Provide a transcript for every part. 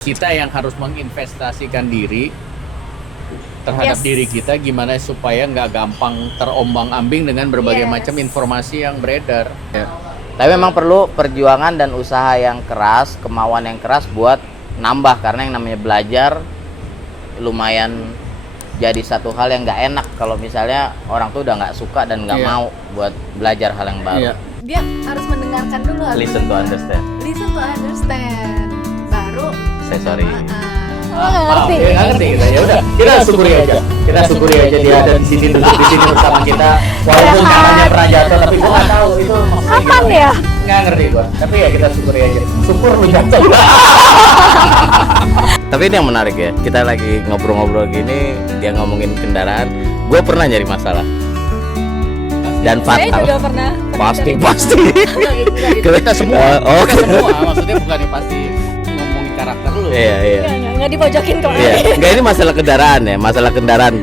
Kita yang harus menginvestasikan diri terhadap diri kita, gimana supaya nggak gampang terombang-ambing dengan berbagai macam informasi yang beredar. Tapi memang perlu perjuangan dan usaha yang keras, kemauan yang keras buat nambah, karena yang namanya belajar lumayan jadi satu hal yang nggak enak kalau misalnya orang tuh udah nggak suka dan nggak mau buat belajar hal yang baru. Dia harus mendengarkan dulu. Listen to understand. Listen to understand. Baru. Saya sorry. Nggak ngerti. Nggak ngerti kita. Ya udah, kita syukuri aja. Kita syukuri aja dia ada di sini, duduk di sini bersama kita. Walaupun katanya pernah jatuh, tapi gua nggak tahu itu Kapan ya? nggak ngerti gua. Tapi ya kita syukuri aja. Syukur lu jatuh. Tapi ini yang menarik ya, kita lagi ngobrol-ngobrol gini, dia ngomongin kendaraan, gue pernah nyari masalah dan Saya fatal. juga pernah. Pasti. Kita semua. Oh, Kita semua. Maksudnya bukan pasti ngomongin karakter lu. Iya. Nggak dipojokin kok. Iya. Enggak, ini masalah kendaraan ya, masalah kendaraan.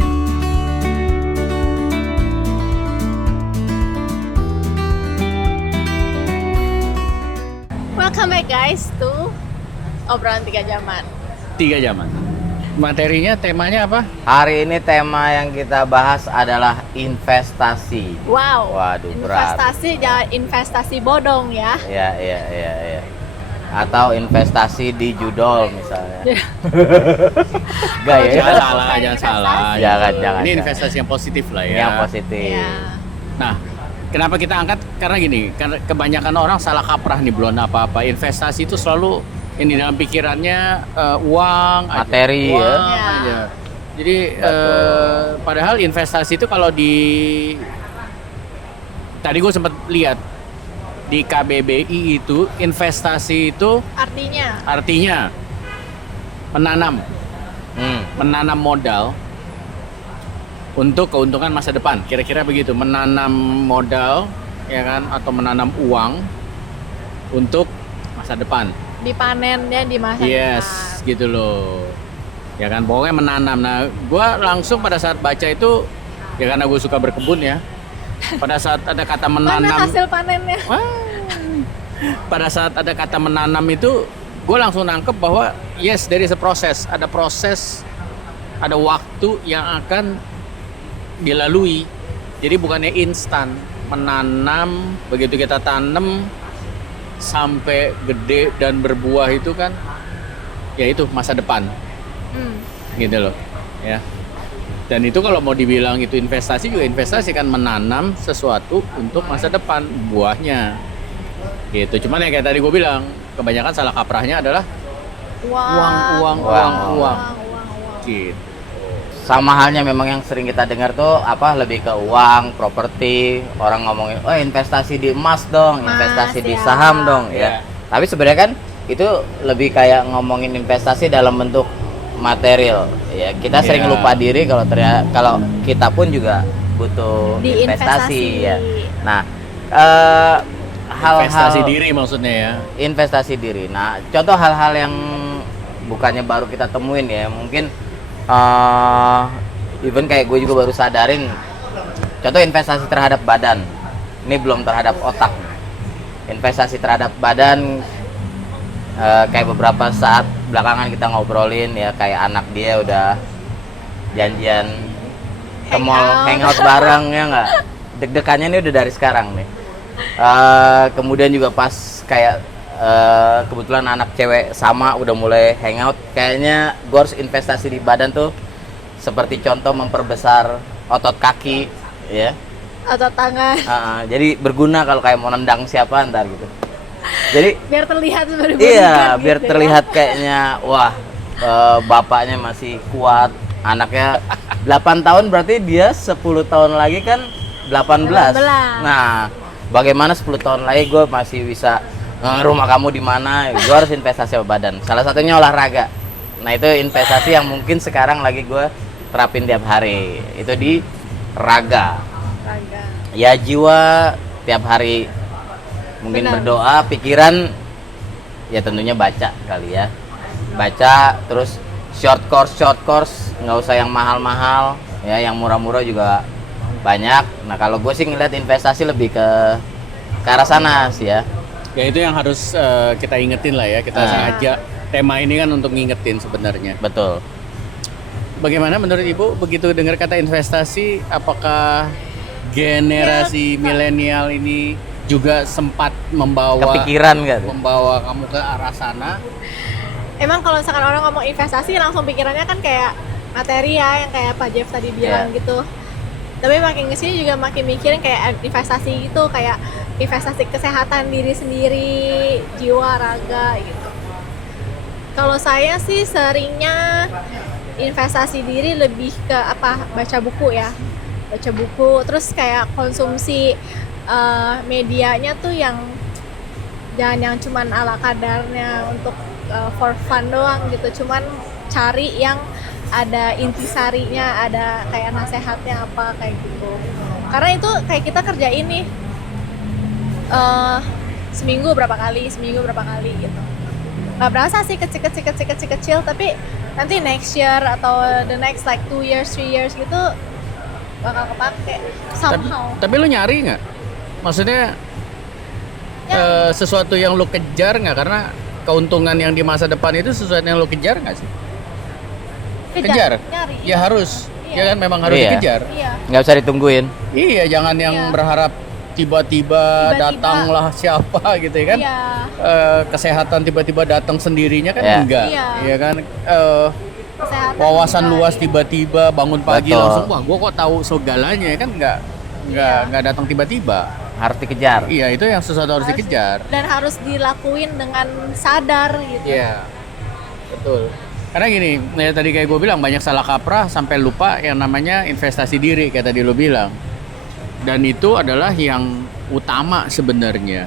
Welcome back guys to obrolan 3 jaman. 3 jaman. Materinya, temanya apa? Hari ini tema yang kita bahas adalah investasi. Wow. Waduh, berat. Investasi jangan investasi bodong ya. Iya. Atau investasi di judol misalnya. Enggak ya? Jangan salah, jangan salah. Jangan. Ini investasi yang positif lah ya. Yang positif. Iya. Nah, kenapa kita angkat? Karena gini, karena kebanyakan orang salah kaprah nih, belum apa-apa. Investasi itu selalu ini dalam pikirannya uang, Materi uang ya. aja. Jadi padahal investasi itu kalau di tadi gue sempat lihat di KBBI itu investasi itu artinya menanam modal untuk keuntungan masa depan, kira-kira begitu. Menanam modal ya kan, atau menanam uang untuk masa depan. Dipanennya di masa Yes, depan. gitu loh. Ya kan, pokoknya menanam. Nah, gue langsung pada saat baca itu, ya karena gue suka berkebun ya. Pada saat ada kata Mana menanam, hasil panennya? pada saat ada kata menanam itu, gue langsung nangkep bahwa yes, there is a process. Ada proses, ada waktu yang akan dilalui. Jadi bukannya instan. Menanam, begitu kita tanam sampai gede dan berbuah itu kan, ya itu masa depan. Gitu loh ya. Dan itu kalau mau dibilang itu investasi, juga investasi kan, menanam sesuatu untuk masa depan, buahnya gitu. Cuman ya kayak tadi gue bilang, kebanyakan salah kaprahnya adalah uang gitu. Sama halnya memang yang sering kita dengar tuh lebih ke uang, properti, orang ngomongin investasi di emas dong, investasi di saham dong ya. Tapi sebenarnya kan itu lebih kayak ngomongin investasi dalam bentuk material ya. Kita sering lupa diri kalau kita pun juga butuh investasi ya. Nah, hal-hal investasi diri maksudnya ya. Investasi diri. Nah, contoh hal-hal yang bukannya baru kita temuin ya, mungkin even kayak gue juga baru sadarin. Contoh investasi terhadap badan. Ini belum terhadap otak. Investasi terhadap badan, kayak beberapa saat belakangan kita ngobrolin ya, kayak anak dia udah janjian ke mall, hangout bareng ya nggak. Deg-degannya ini udah dari sekarang nih. Kemudian juga pas kayak kebetulan anak cewek sama udah mulai hangout, kayaknya gue harus investasi di badan tuh, seperti contoh memperbesar otot kaki ya, Otot tangan. jadi berguna kalau kayak mau nendang siapa ntar gitu. Jadi Biar terlihat sebagai iya, bodyguard biar gitu terlihat kayaknya wah, bapaknya masih kuat, anaknya 8 tahun, berarti dia 10 tahun lagi kan 18. Nah, bagaimana 10 tahun lagi gue masih bisa rumah kamu di mana? Gue harus investasi ke badan. Salah satunya olahraga. Nah, itu investasi yang mungkin sekarang lagi gue terapin tiap hari. Itu di raga. Ya, jiwa tiap hari mungkin berdoa, pikiran ya tentunya baca kali ya. Baca, terus short course, nggak usah yang mahal-mahal ya, yang murah-murah juga banyak. Nah, kalau gue sih ngeliat investasi lebih ke arah sana sih ya. Ya itu yang harus kita ingetin lah ya, kita sengaja tema ini kan untuk ngingetin sebenarnya. Betul. Bagaimana menurut Ibu begitu dengar kata investasi, apakah generasi milenial ini juga sempat Kepikiran nggak tuh? membawa kamu ke arah sana? Emang kalau misalkan orang ngomong investasi langsung pikirannya kan kayak materi ya, yang kayak Pak Jeff tadi bilang gitu. Tapi makin kesini juga makin mikirin kayak investasi gitu, kayak investasi kesehatan diri sendiri, jiwa, raga gitu. Kalau saya sih seringnya investasi diri lebih ke baca buku ya, baca buku, terus kayak konsumsi medianya tuh yang jangan yang cuman ala kadarnya untuk for fun doang gitu, cuman cari yang ada intisarinya, ada kayak nasehatnya apa kayak gitu. Karena itu kayak kita kerja ini seminggu berapa kali gitu. Nggak berasa sih kecil, tapi nanti next year atau the next like 2 years, 3 years gitu bakal kepake somehow. Tapi lu nyari nggak? Maksudnya sesuatu yang lu kejar nggak? Karena keuntungan yang di masa depan itu sesuatu yang lu kejar nggak sih? Kejar? Nyari, Ya harus. Iya. Ya kan memang harus Iya. dikejar. Iya. Nggak usah ditungguin. Iya, jangan yang Iya. berharap tiba-tiba datanglah siapa gitu ya kan. Iya. Kesehatan tiba-tiba datang sendirinya kan Iya. enggak. Iya. Iya kan. Kesehatan Wawasan juga, luas iya. tiba-tiba bangun pagi Betul. langsung wah gua kok tahu segalanya ya kan enggak datang tiba-tiba. Harus dikejar. Iya, itu yang sesuatu harus dikejar. Dan harus dilakuin dengan sadar gitu. Iya, betul. Karena gini, ya tadi kayak gue bilang banyak salah kaprah sampai lupa yang namanya investasi diri kayak tadi lo bilang. Dan itu adalah yang utama sebenarnya.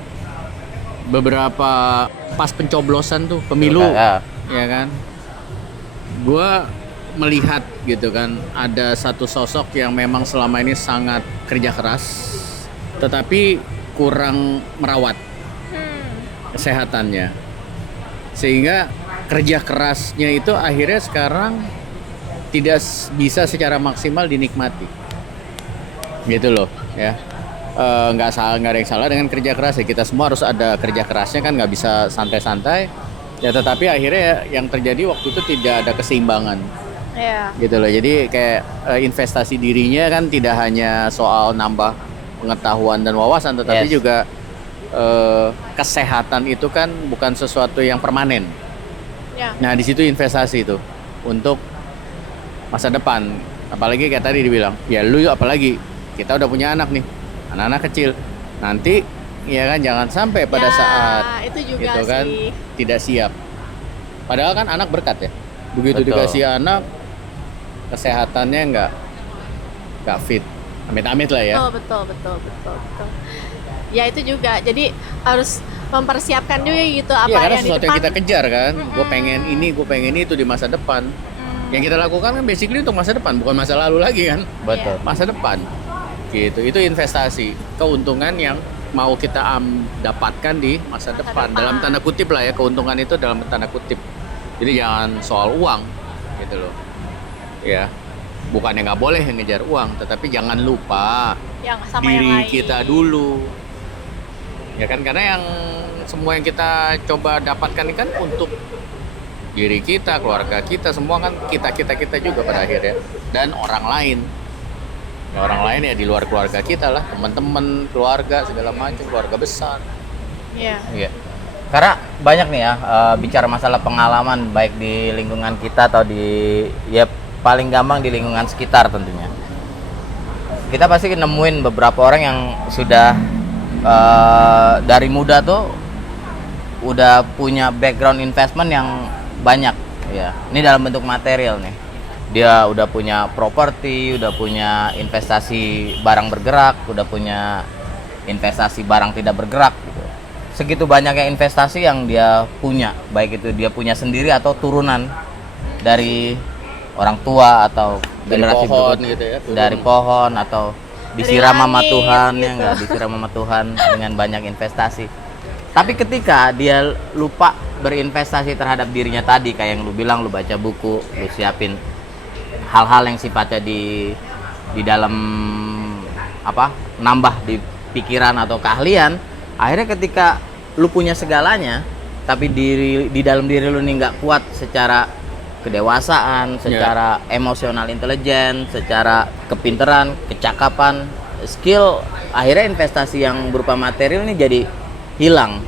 Beberapa pas pencoblosan tuh pemilu, Ya. ya kan. Gue melihat gitu kan ada satu sosok yang memang selama ini sangat kerja keras, tetapi kurang merawat kesehatannya. Sehingga kerja kerasnya itu akhirnya sekarang tidak bisa secara maksimal dinikmati, gitu loh ya. Nggak ada yang salah dengan kerja keras ya, kita semua harus ada kerja kerasnya kan, nggak bisa santai-santai ya, tetapi akhirnya yang terjadi waktu itu tidak ada keseimbangan. Iya. Gitu loh, jadi kayak investasi dirinya kan tidak hanya soal nambah pengetahuan dan wawasan, tetapi Yes. juga kesehatan itu kan bukan sesuatu yang permanen. Ya. Nah di situ investasi itu untuk masa depan, apalagi kayak tadi dibilang, ya lu apalagi kita udah punya anak nih, anak-anak kecil, nanti ya kan jangan sampai pada Ya, saat itu juga gitu kan sih. tidak siap. Padahal kan anak berkat ya, begitu Betul. dikasih anak kesehatannya nggak fit, amit-amit lah ya. Oh, betul. Ya itu juga. Jadi harus mempersiapkan juga gitu apa Iya, karena yang di sesuatu depan. yang kita kejar kan, gue pengen itu di masa depan. Yang kita lakukan kan basically untuk masa depan, bukan masa lalu lagi kan, Betul. masa depan. Gitu, itu investasi, keuntungan yang mau kita dapatkan di masa depan. Dalam tanda kutip lah ya, keuntungan itu dalam tanda kutip. Jadi jangan soal uang, gitu loh. Ya, bukannya nggak boleh ngejar uang, tetapi jangan lupa yang sama diri yang lain. kita dulu. Ya kan, karena yang semua yang kita coba dapatkan ini kan untuk diri kita, keluarga kita, semua kan kita juga pada akhirnya, dan orang lain. Ya, orang lain ya di luar keluarga kita lah, teman-teman, keluarga, segala macam, keluarga besar. Iya. Iya. Karena banyak nih ya bicara masalah pengalaman baik di lingkungan kita atau di ya paling gampang di lingkungan sekitar tentunya. Kita pasti nemuin beberapa orang yang sudah dari muda tuh udah punya background investment yang banyak ya. Ini dalam bentuk material nih. Dia udah punya properti, udah punya investasi barang bergerak, udah punya investasi barang tidak bergerak gitu. Segitu banyaknya investasi yang dia punya, baik itu dia punya sendiri atau turunan dari orang tua atau Dari generasi pohon berikut, gitu ya, turun. dari pohon atau disiram sama langit, Tuhan ya gitu. enggak, disiram sama Tuhan dengan banyak investasi. Tapi ketika dia lupa berinvestasi terhadap dirinya tadi, kayak yang lu bilang, lu baca buku, lu siapin hal-hal yang sifatnya di dalam apa, nambah di pikiran atau keahlian, akhirnya ketika lu punya segalanya tapi di dalam diri lu nih nggak kuat secara kedewasaan, secara emosional intelijen, secara kepinteran, kecakapan, skill, akhirnya investasi yang berupa material ini jadi hilang.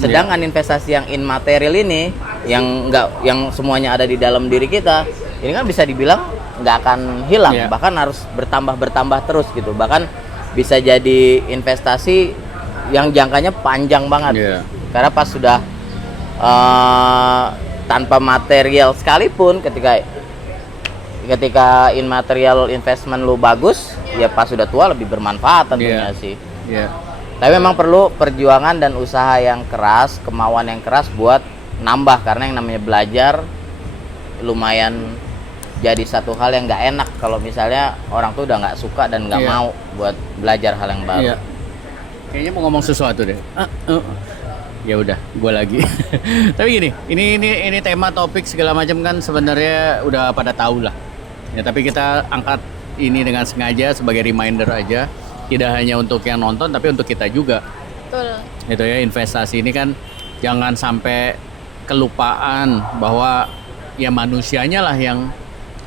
Sedangkan investasi yang immaterial ini yang semuanya ada di dalam diri kita, ini kan bisa dibilang nggak akan hilang, bahkan harus bertambah terus gitu. Bahkan bisa jadi investasi yang jangkanya panjang banget. Karena pas sudah tanpa material sekalipun, ketika immaterial investment lu bagus, ya pas sudah tua lebih bermanfaat tentunya sih. Tapi memang perlu perjuangan dan usaha yang keras, kemauan yang keras buat nambah, karena yang namanya belajar lumayan jadi satu hal yang nggak enak kalau misalnya orang tuh udah nggak suka dan nggak mau buat belajar hal yang baru. Kayaknya mau ngomong sesuatu deh. Ya udah, gue lagi. Tapi gini, ini tema topik segala macam kan sebenarnya udah pada tahu lah. Ya, tapi kita angkat ini dengan sengaja sebagai reminder aja, tidak hanya untuk yang nonton tapi untuk kita juga. Betul. Itu ya, investasi ini kan jangan sampai kelupaan bahwa ya manusianya lah yang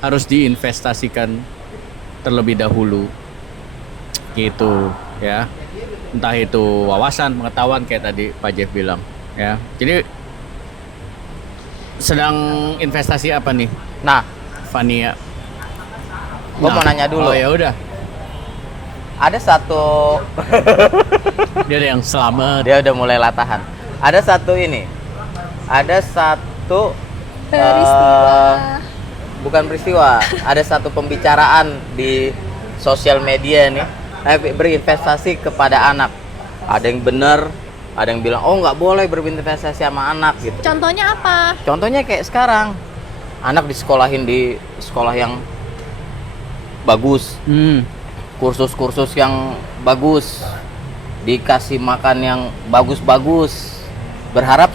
harus diinvestasikan terlebih dahulu. Gitu ya. Entah itu wawasan, pengetahuan kayak tadi Pak Jeff bilang ya. Jadi sedang investasi apa nih? Nah, Fania. Gua mau nanya dulu. Oh ya udah. Ada satu Dia ada yang selamat. dia udah mulai latahan. Ada satu Peristiwa. Bukan peristiwa, ada satu pembicaraan di sosial media nih, berinvestasi kepada anak. Ada yang benar, ada yang bilang oh nggak boleh berinvestasi sama anak gitu. Contohnya apa? Contohnya kayak sekarang, anak disekolahin di sekolah yang bagus, kursus-kursus yang bagus, dikasih makan yang bagus-bagus, berharap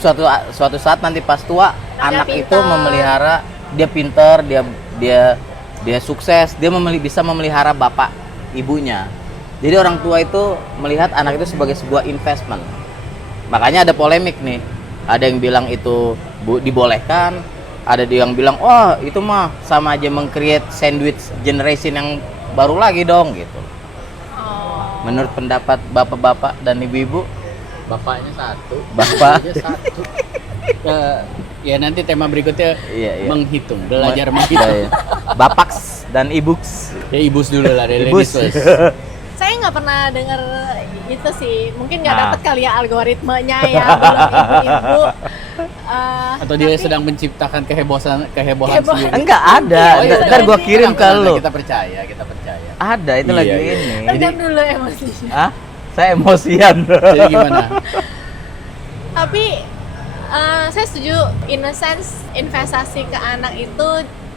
suatu saat nanti pas tua anak itu memelihara, dia pinter, dia sukses, dia bisa memelihara bapak ibunya. Jadi orang tua itu melihat anak itu sebagai sebuah investment. Makanya ada polemik nih. Ada yang bilang itu dibolehkan, ada yang bilang oh itu mah sama aja meng-create sandwich generation yang baru lagi dong gitu. Menurut pendapat bapak-bapak dan ibu-ibu, Bapaknya satu. bapak Satu. Ya nanti tema berikutnya iya. menghitung, belajar menghitung. Bapaks dan ibuks. Ya ibus dulu lah, dari Ibus. ladies first. Saya nggak pernah dengar itu sih. Mungkin nggak Nah. dapat kali ya algoritmenya ya, belum ibu-ibu. Atau dia Tapi- sedang menciptakan kehebohan Kehebohan. sendiri. Enggak ada. Oh, iya, Ntar gua iya. kirim ke lu. Kita percaya. Ada itu Iya, lagi iya. ini. Redam dulu emosinya. Ah, saya emosian. Jadi gimana? Tapi saya setuju, in a sense investasi ke anak itu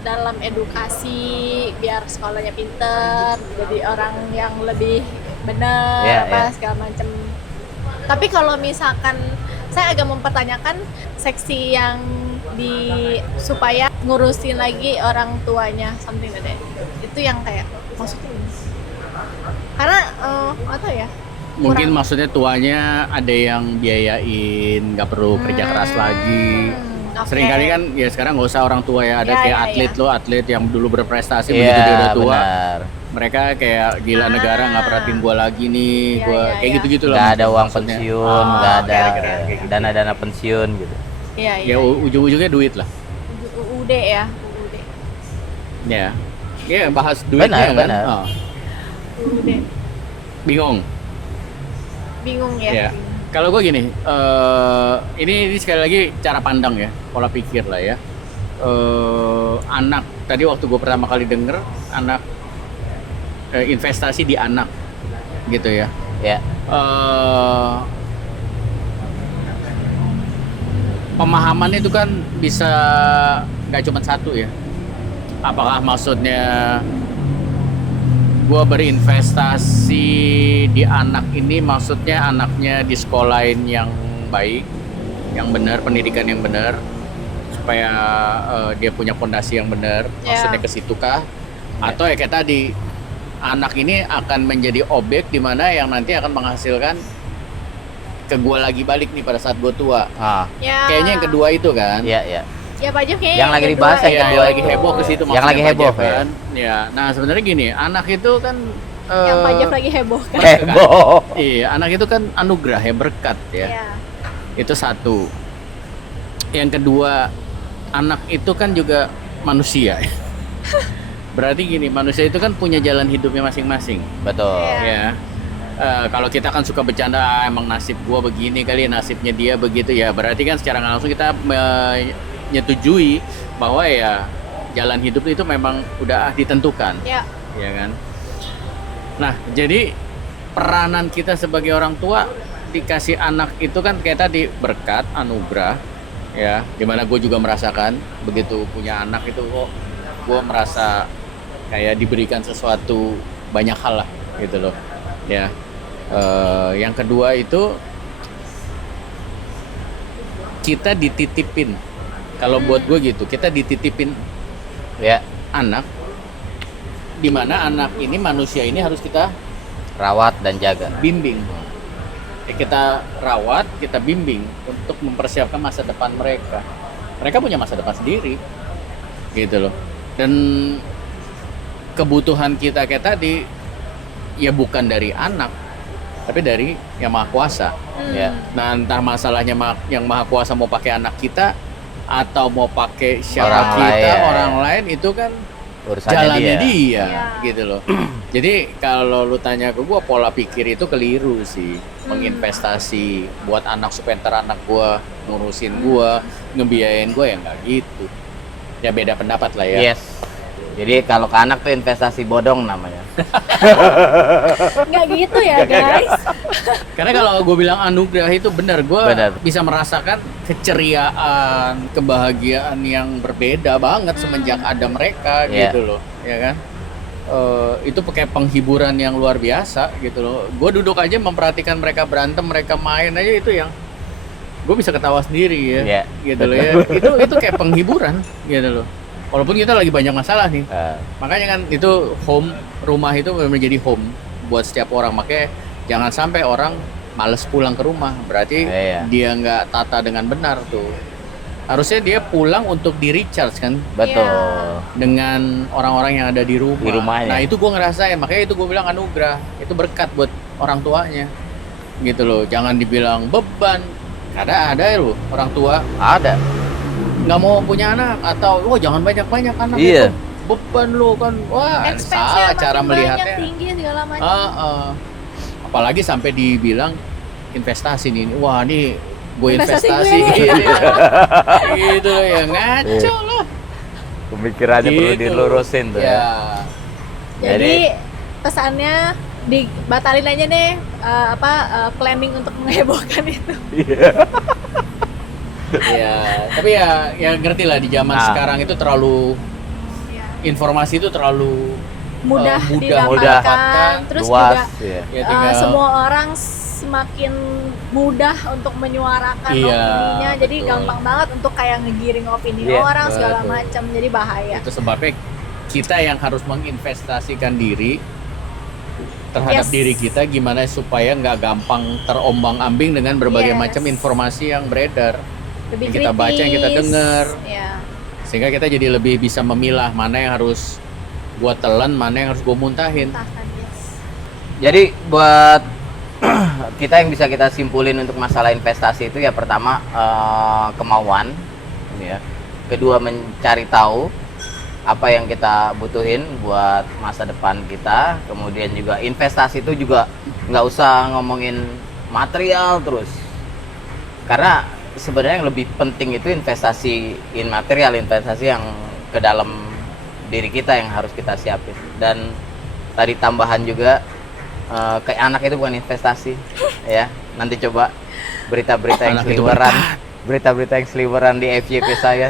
dalam edukasi biar sekolahnya pinter, jadi orang yang lebih benar, segala macam. Tapi kalau misalkan saya agak mempertanyakan seksi yang supaya ngurusin lagi orang tuanya, something like that. Itu yang kayak maksudnya ini. Karena apa ya? Mungkin maksudnya tuanya ada yang biayain, nggak perlu kerja keras lagi. Oke. Seringkali kan ya sekarang nggak usah orang tua ya, ada kayak atlet lo, atlet yang dulu berprestasi begitu Iya, dia udah tua. benar. Mereka kayak gila negara nggak perhatiin gua lagi nih, Iya, gua iya, kayak iya. gitu-gitu lah. Nggak ada uang maksudnya. pensiun, nggak ada kira-kira kayak gitu. dana-dana pensiun gitu. Iya, Ya ujung-ujungnya duit lah. UUD ya, UUD. Ya. Ya bahas duitnya kan. Benar. Oh, UUD. bingung. Bingung ya. Ya. Kalau gue gini, ini sekali lagi cara pandang ya, pola pikir lah ya. Anak, tadi waktu gue pertama kali denger, anak investasi di anak, gitu ya. Ya. Pemahaman itu kan bisa nggak cuma satu ya. Apakah maksudnya gue berinvestasi di anak ini maksudnya anaknya di sekolahin yang baik, yang benar, pendidikan yang benar, supaya dia punya fondasi yang benar, maksudnya ke situ kah? Atau ya kayak tadi, anak ini akan menjadi objek di mana yang nanti akan menghasilkan ke gue lagi balik nih pada saat gue tua. Ya. Kayaknya yang kedua itu kan. Iya, iya. Ya Pak Jeff kayaknya Yang lagi kedua dibahas yang Iya, kedua yang lagi itu. heboh ke situ Yang maksudnya, lagi Pak heboh Jeff, ya. kan. Ya, nah sebenarnya gini, anak itu kan Yang Pak Jeff lagi heboh kan. Heboh. iya, anak itu kan anugerah ya, berkat ya. Iya. Itu satu. Yang kedua, anak itu kan juga manusia. Berarti gini, manusia itu kan punya jalan hidupnya masing-masing. Betul. Iya. Ya. Kalau kita kan suka bercanda, "Ah, emang nasib gua begini kali, nasibnya dia begitu ya." Berarti kan secara nggak langsung kita menyetujui bahwa ya jalan hidup itu memang udah ditentukan, Ya. ya kan? Nah, jadi peranan kita sebagai orang tua dikasih anak itu kan kayak tadi berkat, anugerah, ya. Dimana gue juga merasakan begitu punya anak itu kok gue merasa kayak diberikan sesuatu banyak hal lah gitu loh, ya. Yang kedua itu kita dititipin. Kalau buat gue gitu, kita dititipin Ya, anak, dimana anak ini manusia ini harus kita rawat dan jaga. bimbing. Kita rawat, kita bimbing untuk mempersiapkan masa depan mereka. Mereka punya masa depan sendiri, gitu loh. Dan kebutuhan kita kayak tadi ya bukan dari anak, tapi dari yang maha kuasa. Ya. Nah, entah masalahnya yang maha kuasa mau pakai anak kita atau mau pakai siapa Orang kita, lain. orang lain itu kan Urusannya jalannya dia, Iya. gitu loh. Jadi kalau lu tanya ke gua, pola pikir itu keliru sih. Menginvestasi buat anak supaya ntar anak gua ngurusin gua, ngebiayain gua, ya nggak gitu. Ya beda pendapat lah ya. Yes. Jadi kalau ke anak tuh investasi bodong namanya. Nggak gitu ya guys. Karena kalau gue bilang anugerah itu benar, gue Benar. bisa merasakan keceriaan, kebahagiaan yang berbeda banget semenjak ada mereka Iya. gitu loh, ya kan? Itu pakai penghiburan yang luar biasa gitu loh. Gue duduk aja memperhatikan mereka berantem, mereka main aja itu yang gue bisa ketawa sendiri ya, Iya, gitu loh ya. Itu kayak penghiburan gitu loh. Walaupun kita lagi banyak masalah nih. Makanya kan itu rumah itu benar jadi home buat setiap orang. Makanya jangan sampai orang males pulang ke rumah. Berarti Iya. dia nggak tata dengan benar tuh. Harusnya dia pulang untuk di recharge kan Betul. dengan orang-orang yang ada di rumah. Di rumahnya. Nah itu gue ngerasain. Makanya itu gue bilang anugerah. Itu berkat buat orang tuanya. Gitu loh. Jangan dibilang beban. Karena ada ya loh orang tua Ada. nggak mau punya anak atau wah jangan banyak-banyak anak Iya. itu beban lo kan, wah Expense-nya salah cara makin melihatnya. banyak, tinggi segala macam. Apalagi sampai dibilang investasi nih, wah nih gue Investasi investasi gue. gitu, gitu ya ngaco lah. Pemikirannya perlu Gitu. dilurusin tuh. Ya, Jadi pesannya dibatalin aja deh planning untuk menghebohkan itu. ya, tapi ya ngerti lah di zaman Nah. sekarang itu terlalu Ya. informasi itu terlalu Mudah mudah didapatkan, terus juga Luas. Ya. ya tinggal semua orang semakin mudah untuk menyuarakan Iya, opininya, jadi betul. gampang banget untuk kayak ngegiring opini Iya, orang segala betul. macam, jadi bahaya. itu sebabnya kita yang harus menginvestasikan diri terhadap Yes. diri kita gimana supaya nggak gampang terombang-ambing dengan berbagai Yes. macam informasi yang beredar, Lebih yang kita baca, yang kita kritis. dengar. Ya. Sehingga kita jadi lebih bisa memilah mana yang harus gua telan, mana yang harus gua muntahin. Entahkan, yes. Jadi buat kita yang bisa kita simpulin untuk masalah investasi itu ya pertama kemauan, ya. Kedua mencari tahu apa yang kita butuhin buat masa depan kita. Kemudian juga investasi itu juga nggak usah ngomongin material terus, karena sebenarnya yang lebih penting itu investasi immaterial, investasi yang ke dalam diri kita yang harus kita siapin. Dan tadi tambahan juga kayak anak itu bukan investasi ya. Nanti coba berita-berita yang Anak itu seliweran, berita-berita yang seliweran di FYP saya.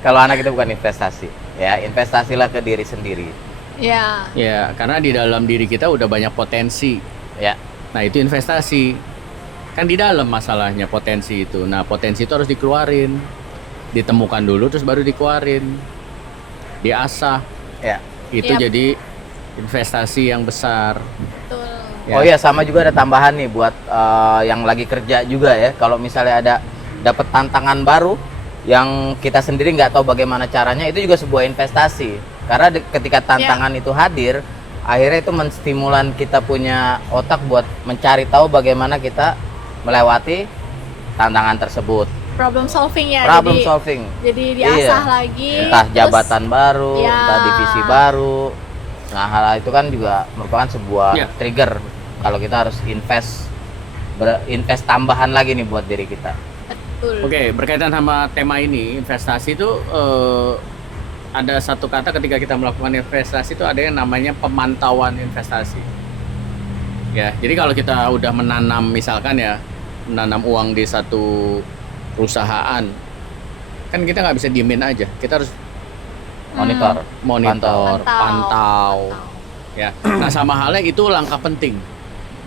Kalau anak itu bukan investasi ya, investasilah ke diri sendiri Ya. Ya, karena di dalam diri kita udah banyak potensi. ya. Nah, itu investasi. Kan di dalam masalahnya potensi itu. Nah, potensi itu harus dikeluarin. Ditemukan dulu terus baru dikeluarin. Diasah. Ya. Itu Yap. jadi investasi yang besar. Betul. Ya. Oh iya, sama juga ada tambahan nih buat yang lagi kerja juga ya. Kalau misalnya ada dapat tantangan baru yang kita sendiri nggak tahu bagaimana caranya, itu juga sebuah investasi. Karena ketika tantangan itu hadir, akhirnya itu menstimulan kita punya otak buat mencari tahu bagaimana kita melewati tantangan tersebut. Problem solving ya. Problem jadi, solving. Jadi diasah Iya. lagi. Entah terus- jabatan baru, Ya. entah divisi baru. Nah, hal itu kan juga merupakan sebuah Ya. trigger kalau kita harus invest tambahan lagi nih buat diri kita. Betul. Oke, berkaitan sama tema ini, investasi itu ada satu kata ketika kita melakukan investasi itu ada yang namanya pemantauan investasi. Ya, jadi kalau kita udah menanam misalkan ya, menanam uang di satu perusahaan, kan kita nggak bisa diemin aja. Kita harus Monitor. monitor, Pantau. pantau. Ya. Nah, sama halnya itu langkah penting.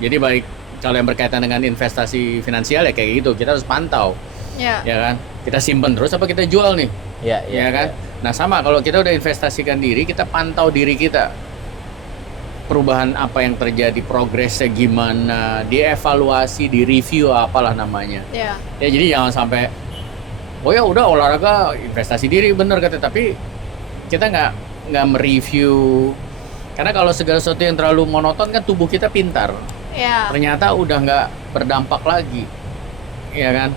Jadi baik kalau yang berkaitan dengan investasi finansial ya kayak gitu, kita harus pantau, Ya. ya kan? Kita simpen terus apa kita jual nih, Iya, ya kan? Nah, sama kalau kita udah investasikan diri, kita pantau diri kita. Perubahan apa yang terjadi, progresnya gimana, dievaluasi, direview apalah namanya. Ya. Ya jadi jangan sampai oh ya udah olahraga investasi diri bener kata, tapi kita nggak mereview, karena kalau segala sesuatu yang terlalu monoton kan tubuh kita pintar, Ya. ternyata udah nggak berdampak lagi, ya kan?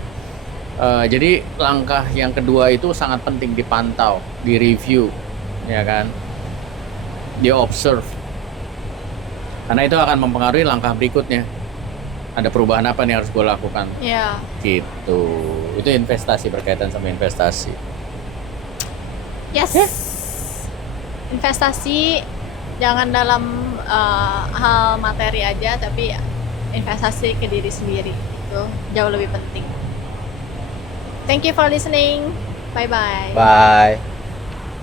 Jadi langkah yang kedua itu sangat penting, dipantau, direview, ya kan? Diobserve, karena itu akan mempengaruhi langkah berikutnya. Ada perubahan apa nih harus gue lakukan? Ya. Gitu. Itu investasi, berkaitan sama investasi. Yes. Investasi jangan dalam hal materi aja, tapi investasi ke diri sendiri itu jauh lebih penting. Thank you for listening. Bye bye. Bye.